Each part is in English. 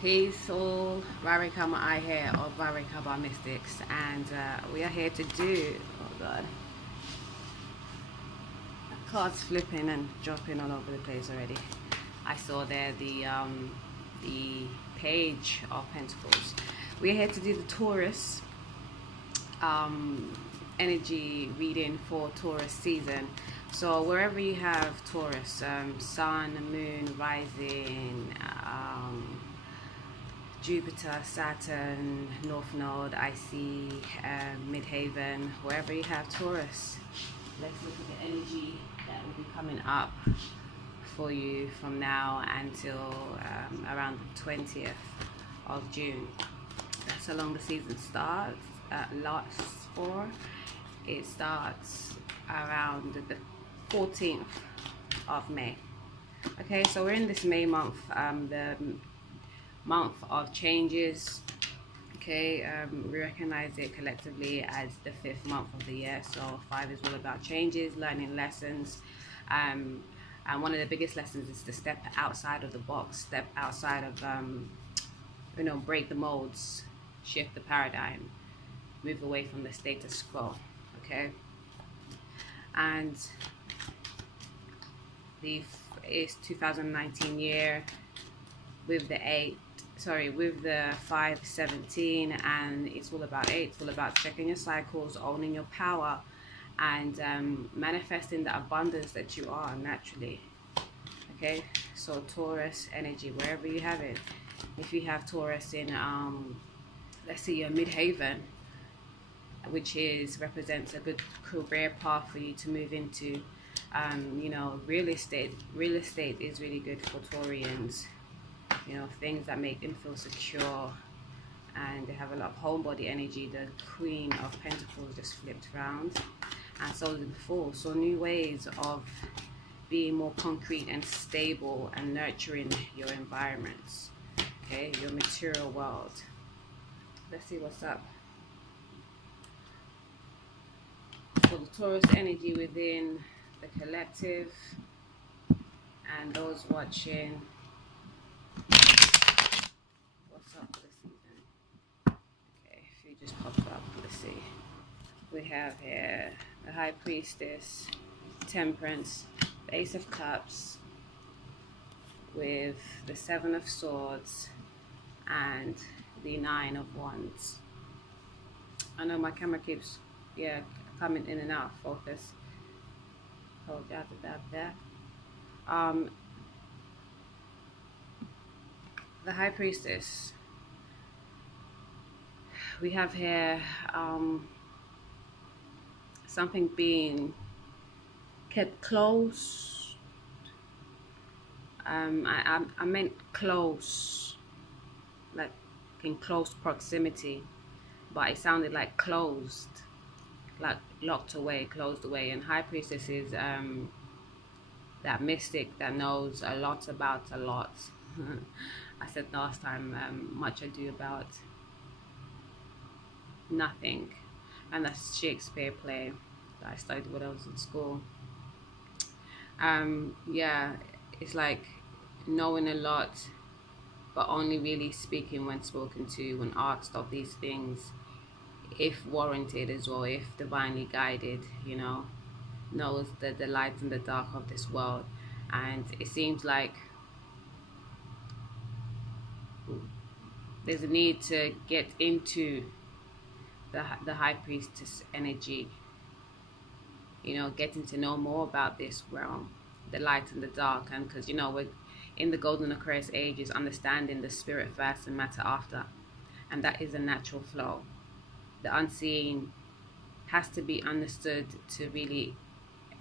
Peace, all Varikama I here of Varikama Mystics, and we are here to do. Oh God, cards flipping and dropping all over the place already. I saw there the page of Pentacles. We are here to do the Taurus energy reading for Taurus season. So wherever you have Taurus, sun, moon, rising, Jupiter, Saturn, North Node, IC, Midhaven, wherever you have Taurus, let's look at the energy that will be coming up for you from now until around the 20th of June. That's how long the season starts, lasts for. It starts around the 14th of May. Okay, so we're in this May month, the month of changes. Okay, we recognize it collectively as the 5th month of the year. So 5 is all about changes, learning lessons, and one of the biggest lessons is to step outside of the box, step outside of break the molds, shift the paradigm, move away from the status quo. Okay, and it's 2019 year with the 517, and it's all about 8. It's all about checking your cycles, owning your power, and manifesting the abundance that you are naturally. Okay, so Taurus energy, wherever you have it. If you have Taurus in let's see, your Midhaven, which represents a good career path for you to move into. Real estate is really good for Taurians. Things that make them feel secure, and they have a lot of homebody energy. The Queen of Pentacles just flipped around, and so did the Fool. So new ways of being more concrete and stable and nurturing your environments. Okay, your material world. Let's see what's up for the Taurus energy within the collective and those watching. What's up for the season? Okay, if you just popped up, let's see. We have here the High Priestess, Temperance, the Ace of Cups, with the 7 of Swords and the 9 of Wands. I know my camera keeps coming in and out of focus. Hold that. The High Priestess. We have here something being kept close. I meant close, like in close proximity, but it sounded like closed, like locked away, closed away. And High Priestess is that mystic that knows a lot about a lot. I said last time, much ado about nothing, and that's Shakespeare play that I studied when I was in school. It's like knowing a lot, but only really speaking when spoken to, when asked of these things, if warranted as well, if divinely guided, knows the light and the dark of this world. And it seems like there's a need to get into the High Priestess energy, getting to know more about this realm, the light and the dark. And because we're in the golden Aquarius age, is understanding the spirit first and matter after, and that is a natural flow. The unseen has to be understood to really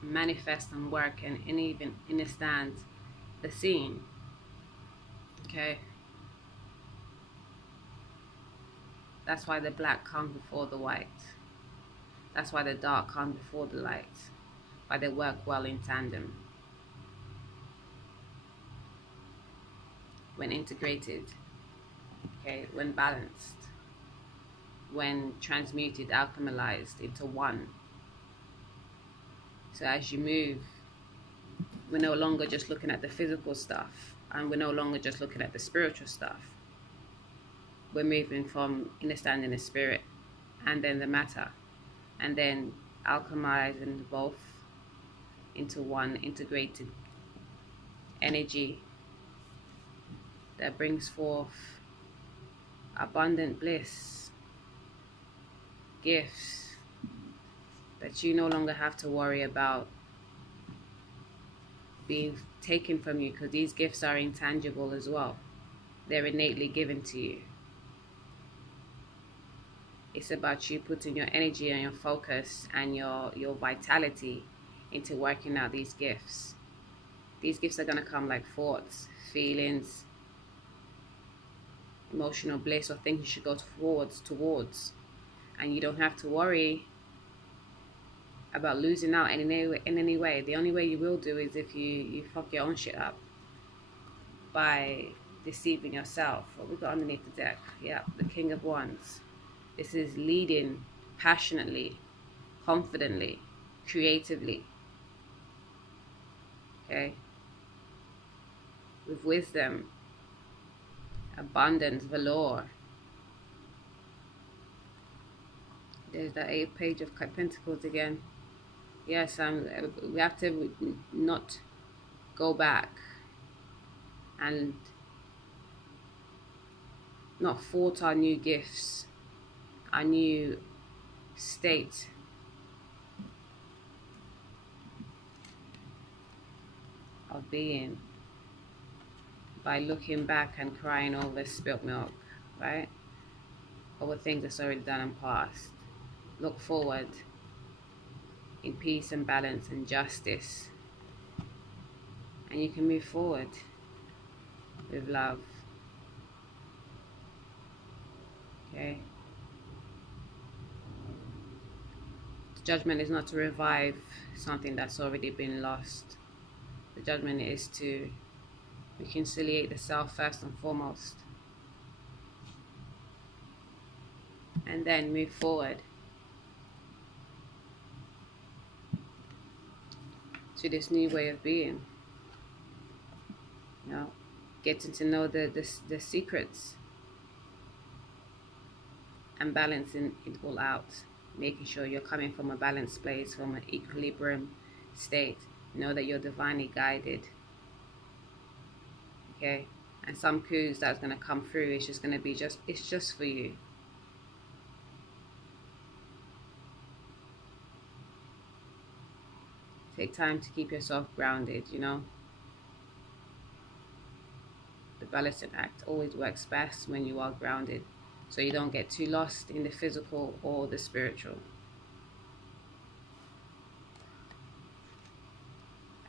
manifest and work and even understand the seen. Okay, that's why the black comes before the white. That's why the dark comes before the light. Why they work well in tandem. When integrated, okay, when balanced, when transmuted, alchemized into one. So as you move, we're no longer just looking at the physical stuff, and we're no longer just looking at the spiritual stuff. we're moving from understanding the spirit and then the matter, and then alchemizing both into one integrated energy that brings forth abundant bliss, gifts that you no longer have to worry about being taken from you, because these gifts are intangible as well. They're innately given to you. It's about you putting your energy and your focus and your vitality into working out these gifts. These gifts are going to come like thoughts, feelings, emotional bliss, or things you should go towards. And you don't have to worry about losing out in any way. The only way you will do is if you fuck your own shit up by deceiving yourself. What we got underneath the deck? Yeah, the King of Wands. This is leading passionately, confidently, creatively. Okay? With wisdom, abundance, valor. There's that 8th page of Pentacles again. Yes, we have to not go back and not fault our new gifts, our new state. Of being by looking back and crying over spilt milk, right? Over things that's already done and past. Look forward in peace and balance and justice, and you can move forward with love. Okay? The judgment is not to revive something that's already been lost. The judgment is to reconciliate the self first and foremost, and then move forward to this new way of being. You know, getting to know the secrets and balancing it all out, making sure you're coming from a balanced place, from an equilibrium state. Know that you're divinely guided. Okay? And some coups that's going to come through, it's just going to be it's just for you. Take time to keep yourself grounded, you know. The balancing act always works best when you are grounded, so you don't get too lost in the physical or the spiritual.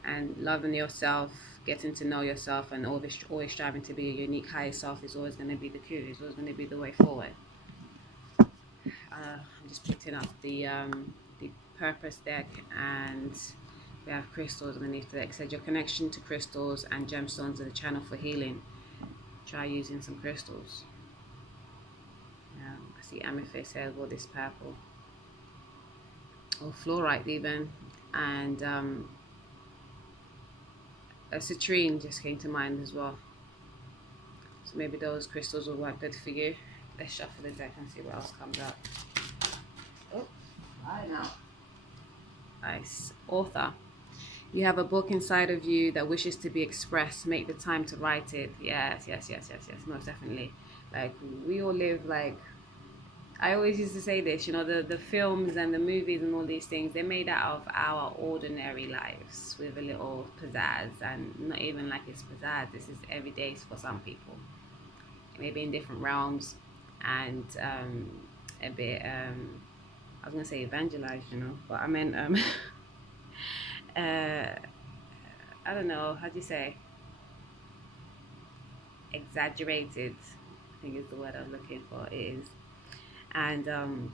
And loving yourself, getting to know yourself, and always striving to be a unique higher self is always going to be the cue. It's always going to be the way forward. I'm just picking up the purpose deck, and we have crystals underneath the deck. It said your connection to crystals and gemstones are the channel for healing. Try using some crystals. I see amethyst here, all this purple, or fluorite even, and a citrine just came to mind as well. So maybe those crystals will work good for you. Let's shuffle the deck and see what else comes up. Oh, I know. Nice. Author. You have a book inside of you that wishes to be expressed. Make the time to write it. Yes, most definitely. Like, we all live, like, I always used to say this, you know, the films and the movies and all these things, they're made out of our ordinary lives with a little pizzazz, and not even like it's pizzazz. This is everyday for some people, maybe in different realms, and a bit, I was going to say evangelized, you know, but I meant, I don't know, how do you say, exaggerated, I think is the word I'm looking for. It is. And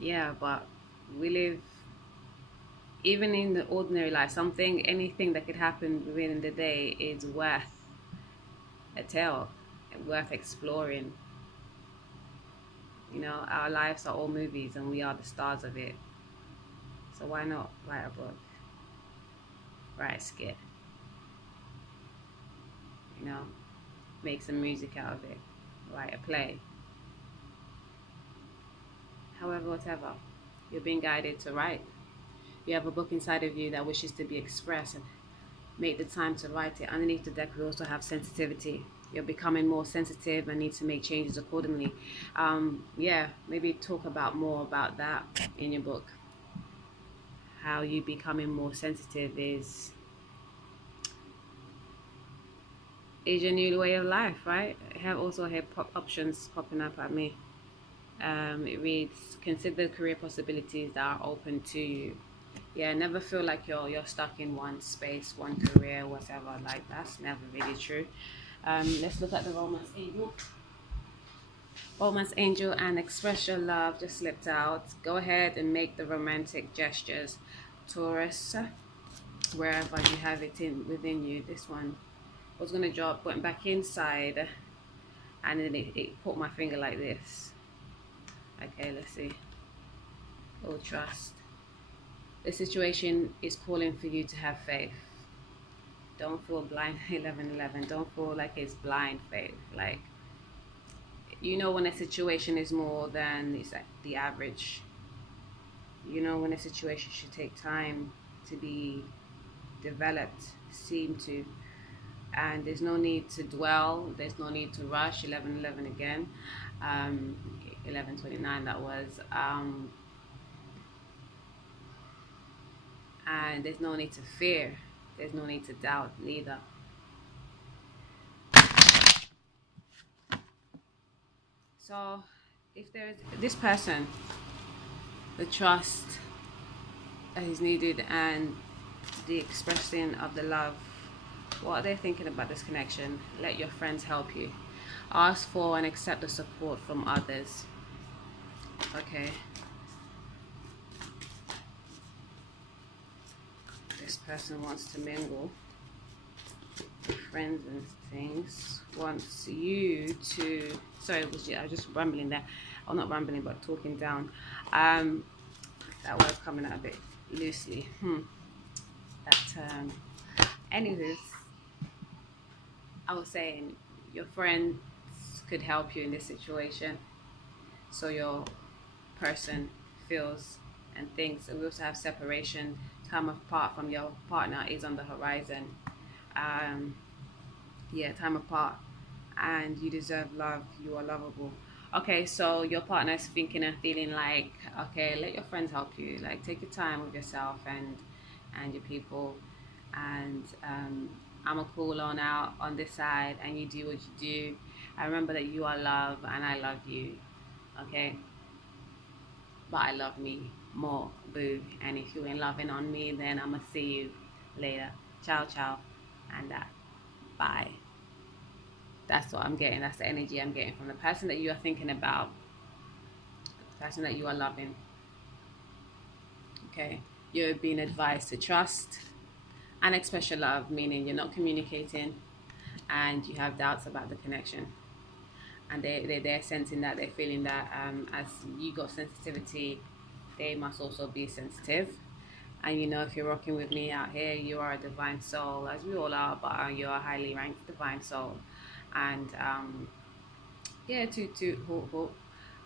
yeah, but we live, even in the ordinary life, anything that could happen within the day is worth a tale, worth exploring. You know, our lives are all movies and we are the stars of it. So why not write a book, write a skit, you know, make some music out of it. write a play. However, whatever, you're being guided to write. You have a book inside of you that wishes to be expressed, and make the time to write it. Underneath the deck, we also have sensitivity. You're becoming more sensitive and need to make changes accordingly. Yeah, maybe talk about more about that in your book. How you becoming more sensitive is your new way of life, right? I have also had options popping up at me. It reads, consider career possibilities that are open to you. Yeah, never feel like you're stuck in one space, one career, whatever. Like, that's never really true. Let's look at the romance angel. Romance angel and express your love just slipped out. Go ahead and make the romantic gestures, Taurus, wherever you have it in within you. This one was gonna drop, went back inside, and then it put my finger like this. Okay, let's see. Oh, trust. The situation is calling for you to have faith. Don't feel blind. 11:11. Don't feel like it's blind faith. Like, you know when a situation is more than it's like the average. You know when a situation should take time to be developed, seem to, and there's no need to dwell. There's no need to rush. 11:11 again. 11:29 that was. And there's no need to fear. There's no need to doubt neither. So if there's this person, the trust that is needed and the expressing of the love, what are they thinking about this connection? Let your friends help you. Ask for and accept the support from others. Okay. This person wants to mingle with friends and things. Wants you to. Sorry, I was just rambling there. Oh, not rambling, but talking down. That word's coming out a bit loosely. That term. Anyways, I was saying your friends could help you in this situation, so your person feels and thinks. And we also have separation. Time apart from your partner is on the horizon. Yeah, time apart, and you deserve love. You are lovable. Okay, so your partner is thinking and feeling like, okay, let your friends help you. Like, take your time with yourself and your people, and I'm a cool on out on this side, and you do what you do. I remember that you are love, and I love you. Okay, but I love me more, boo. And if you ain't loving on me, then I'ma see you later. Ciao, ciao, and bye. That's what I'm getting. That's the energy I'm getting from the person that you are thinking about, the person that you are loving. Okay, you're being advised to trust and express your love, meaning you're not communicating and you have doubts about the connection. And they're sensing that, they're feeling that as you got sensitivity, they must also be sensitive. And you know, if you're rocking with me out here, you are a divine soul, as we all are, but you're a highly ranked divine soul. And yeah, to hope,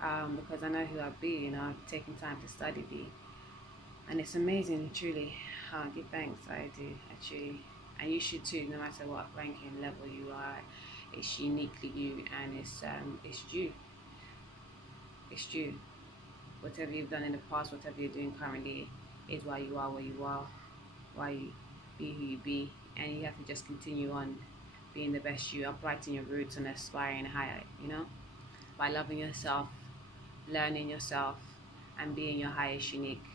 because I know who I be. You know, I've taken time to study B, and it's amazing, truly. Give thanks, I do, actually, and you should too. No matter what ranking level you are, it's uniquely you, and it's due. It's due. Whatever you've done in the past, whatever you're doing currently, is why you are where you are, why you be who you be, and you have to just continue on being the best you, uprighting your roots and aspiring higher, you know, by loving yourself, learning yourself, and being your highest unique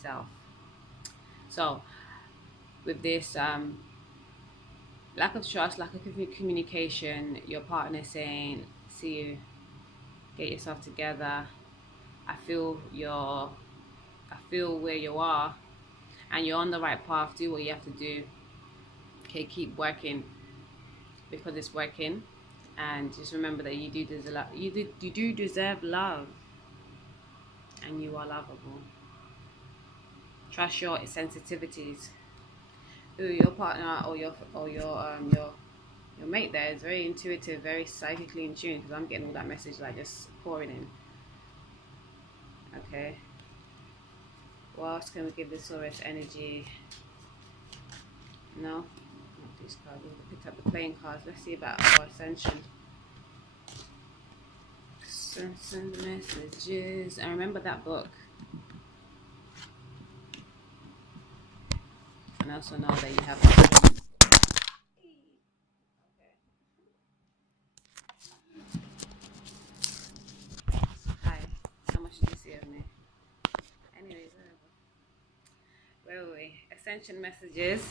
self. So with this lack of trust, lack of communication, your partner saying, see you, get yourself together, I feel where you are, and you're on the right path. Do what you have to do. Okay, keep working, because it's working, and just remember that you do deserve you do deserve love, and you are lovable. Trust your sensitivities. Ooh, your partner or your Your mate there is very intuitive, very psychically in tune, because I'm getting all that message like just pouring in. Okay. What else can we give this Taurus energy? No? Not these cards. We picked up the playing cards. Let's see about our ascension. Send messages. I remember that book. And I also know that you have options. Hi. How much did you see of me? Anyways, where were we? Ascension messages.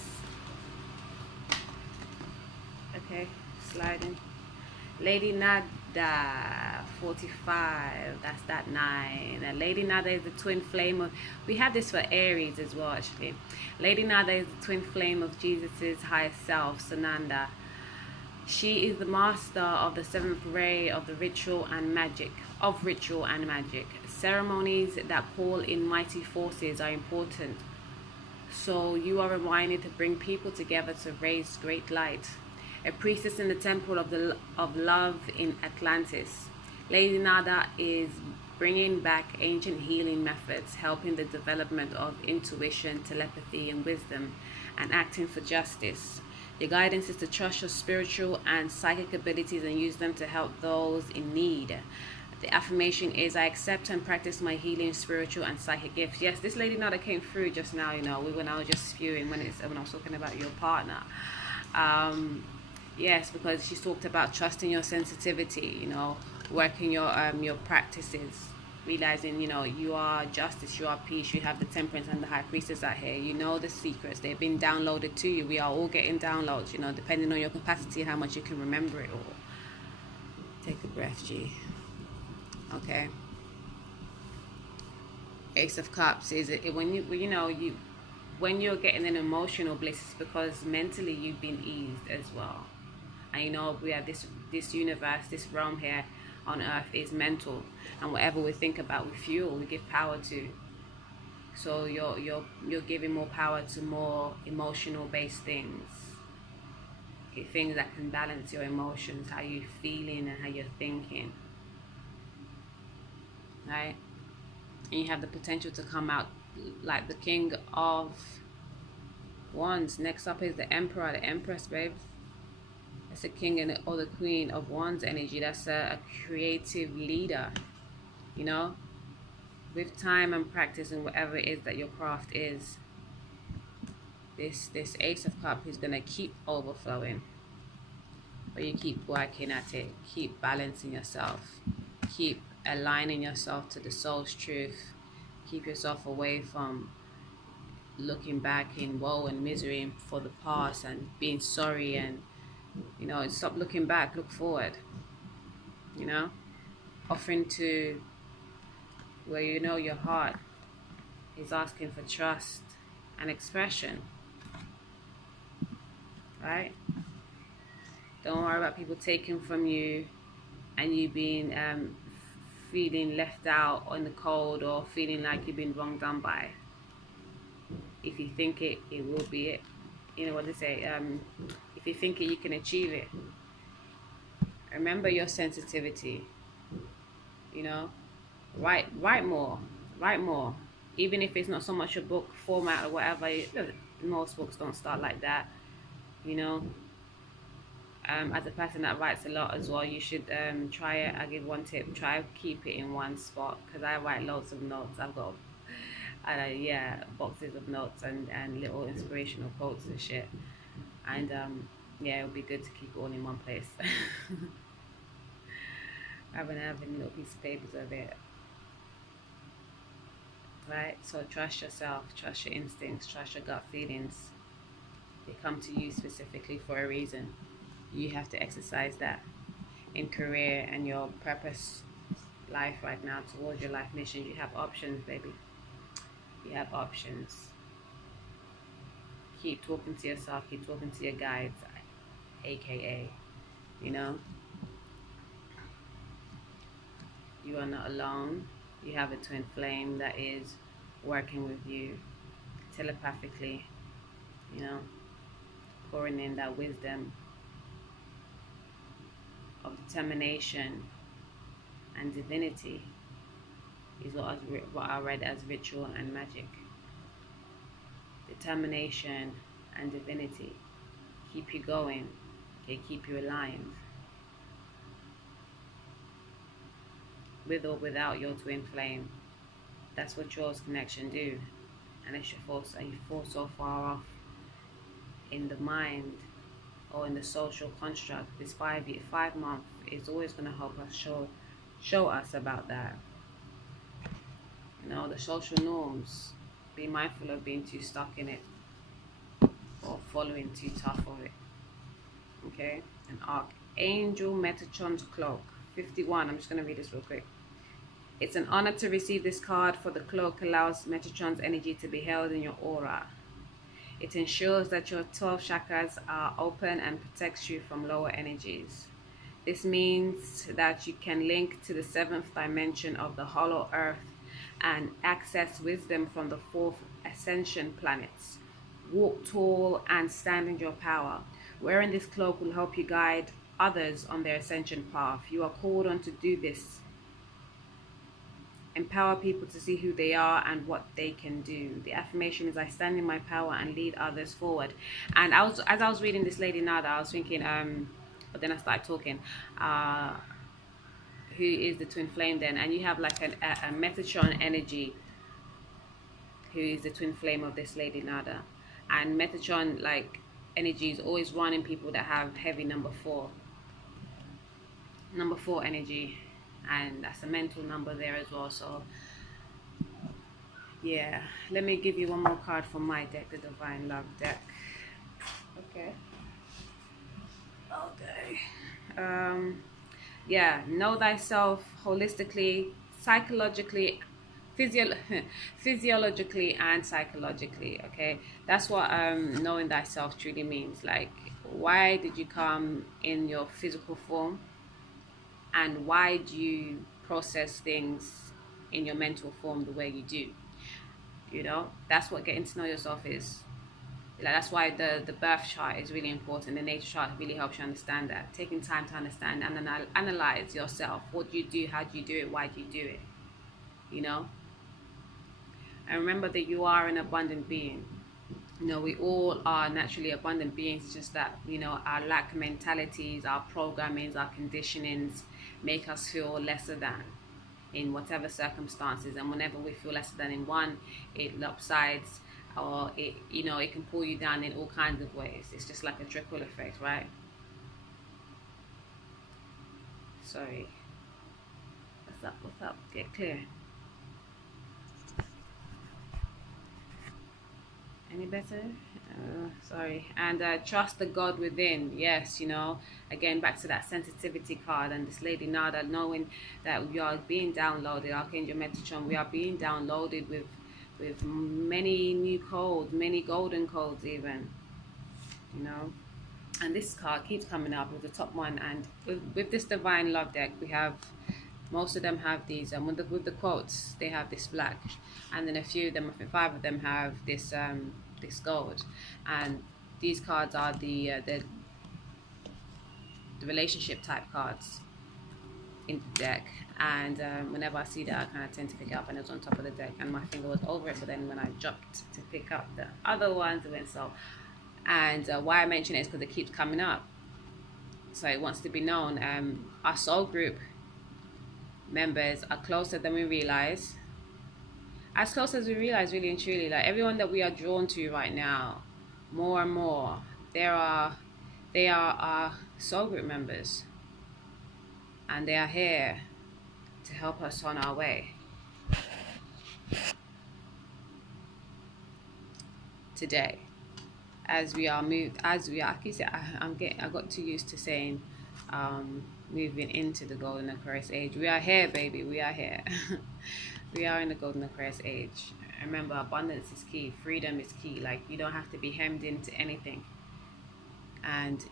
Okay, sliding. Lady Nada, 45. That's that 9. And Lady Nada is the twin flame of. We have this for Aries as well, actually. Lady Nada is the twin flame of Jesus's highest self, Sananda. She is the master of the seventh ray of the ritual and magic. Ceremonies that call in mighty forces are important. So you are reminded to bring people together to raise great light. A priestess in the temple of love in Atlantis. Lady Nada is bringing back ancient healing methods, helping the development of intuition, telepathy, and wisdom, and acting for justice. Your guidance is to trust your spiritual and psychic abilities and use them to help those in need. The affirmation is, I accept and practice my healing, spiritual, and psychic gifts. Yes, this Lady Nada came through just now, when I was just spewing when I was talking about your partner. Yes, because she talked about trusting your sensitivity, working your practices, realizing, you are justice, you are peace, you have the temperance and the high priestess out here. You know the secrets, they've been downloaded to you. We are all getting downloads, depending on your capacity and how much you can remember it all. Take a breath, G. Okay. Ace of Cups is when when you're getting an emotional bliss, it's because mentally you've been eased as well. And we have this universe, this realm here on earth is mental, and whatever we think about, we fuel, we give power to. So you're giving more power to more emotional based things. Things that can balance your emotions, how you're feeling and how you're thinking. Right? And you have the potential to come out like the King of Wands. Next up is the Emperor, the Empress, babe. That's the King or the Queen of Wands energy. That's a creative leader, with time and practice and whatever it is that your craft is. This Ace of Cups is gonna keep overflowing, but you keep working at it, keep balancing yourself, keep aligning yourself to the soul's truth, keep yourself away from looking back in woe and misery for the past and being sorry, and stop looking back, look forward, offering to where your heart is asking for trust and expression, right? Don't worry about people taking from you and you being feeling left out in the cold, or feeling like you've been wrong done by. If you think it will be it. You know what they say, if you think it, you can achieve it. Remember your sensitivity. Write more. Even if it's not so much a book format or whatever. Most books don't start like that. As a person that writes a lot as well, you should try it. I give one tip: try to keep it in one spot, because I write loads of notes. I've got boxes of notes and little inspirational quotes and shit, and it would be good to keep it all in one place rather than having little piece of papers of it, right? So trust yourself, trust your instincts, trust your gut feelings. They come to you specifically for a reason. You have to exercise that in career and your purpose life right now, towards your life mission. You have options, baby. You have options. Keep talking to yourself, keep talking to your guides, aka, you are not alone. You have a twin flame that is working with you telepathically, pouring in that wisdom, determination, and divinity is what I read as ritual and magic. Determination and divinity keep you going, okay, keep you alive. With or without your twin flame, that's what yours connection do. And if you fall so far off in the mind or in the social construct, this 5 month is always going to help us show us about that. You know, the social norms. Be mindful of being too stuck in it or following too tough of it. Okay? An Archangel Metatron's Cloak. 51. I'm just going to read this real quick. It's an honor to receive this card, for the cloak allows Metatron's energy to be held in your aura. It ensures that your 12 chakras are open and protects you from lower energies. This means that you can link to the 7th dimension of the hollow earth and access wisdom from the 4th ascension planets. Walk tall and stand in your power. Wearing this cloak will help you guide others on their ascension path. You are called on to do this. Empower people to see who they are and what they can do. The affirmation is, I stand in my power and lead others forward. And as I was reading this Lady Nada, I was thinking, but then I started talking, who is the twin flame then? And you have like a Metatron energy, who is the twin flame of this Lady Nada. And Metatron like energy is always running people that have heavy number 4 energy. And that's a mental number there as well. So yeah, let me give you one more card from my deck, the Divine Love deck. Okay. Yeah, know thyself holistically, psychologically, physiologically and psychologically. Okay, that's what knowing thyself truly means. Like, why did you come in your physical form? And why do you process things in your mental form the way you do? You know, that's what getting to know yourself is. Like, that's why the birth chart is really important. The nature chart really helps you understand that. Taking time to understand and analyze yourself. What do you do? How do you do it? Why do you do it? You know? And remember that you are an abundant being. You know, we all are naturally abundant beings. It's just that, you know, our lack mentalities, our programmings, our conditionings make us feel lesser than in whatever circumstances. And whenever we feel lesser than in one, it lopsides, or it, you know, it can pull you down in all kinds of ways. It's just like a trickle effect, right? Sorry. What's up? What's up? Get clear. Any better? Sorry. And trust the God within. Yes, you know, again, back to that sensitivity card and this Lady Nada, knowing that we are being downloaded, Archangel Metatron, we are being downloaded with many new codes, many golden codes even, you know. And this card keeps coming up with the top one. And with this Divine Love deck, we have, most of them have these, with the quotes, they have this black, and then a few of them, I think 5 of them have this this gold. And these cards are the relationship type cards in the deck. And whenever I see that, I kind of tend to pick it up, and it was on top of the deck, and my finger was over it. But then when I dropped to pick up the other ones, it went so. And why I mention it is because it keeps coming up. So it wants to be known. Our soul group members are closer than we realize. As close as we realize, really and truly. Like, everyone that we are drawn to right now, more and more, they are our soul group members, and they are here to help us on our way. Today, as we are, I got too used to saying, moving into the Golden Aquarius age. We are here, baby. We are here. We are in the Golden Aquarius age. Remember, abundance is key. Freedom is key. Like, you don't have to be hemmed into anything. And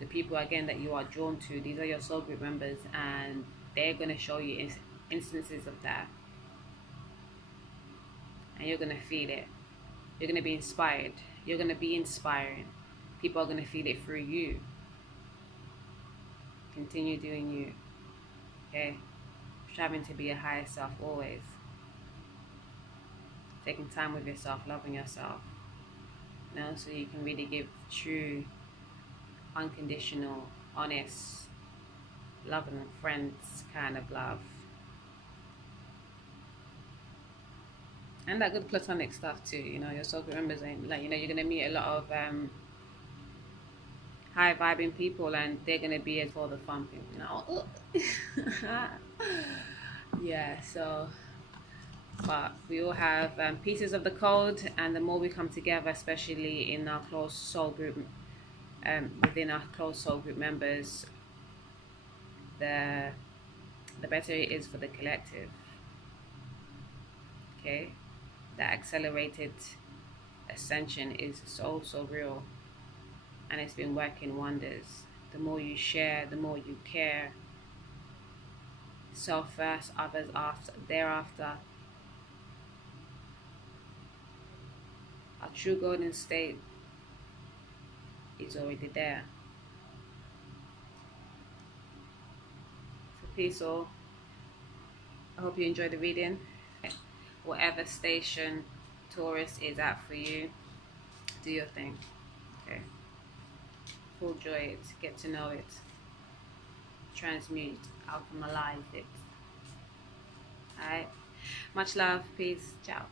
the people, again, that you are drawn to, these are your soul group members, and they're going to show you instances of that. And you're going to feel it. You're going to be inspired. You're going to be inspiring. People are going to feel it through you. Continue doing you. Okay? Striving to be a higher self always. Taking time with yourself, loving yourself. You know, so you can really give true, unconditional, honest, loving friends kind of love. And that good platonic stuff too, you know, your soul group members, and like, you know, you're gonna meet a lot of high vibing people, and they're gonna be as for the fun people, you know. Yeah, so but we all have pieces of the code, and the more we come together, especially in our close soul group, within our close soul group members, the better it is for the collective. Okay, that accelerated ascension is so real, and it's been working wonders. The more you share, the more you care. Self first, others after, thereafter. Our true golden state is already there. So peace all. I hope you enjoyed the reading. Whatever station Taurus is at for you, do your thing. Okay. Full joy it, get to know it, transmute, alchemize it. Alright. Much love, peace, ciao.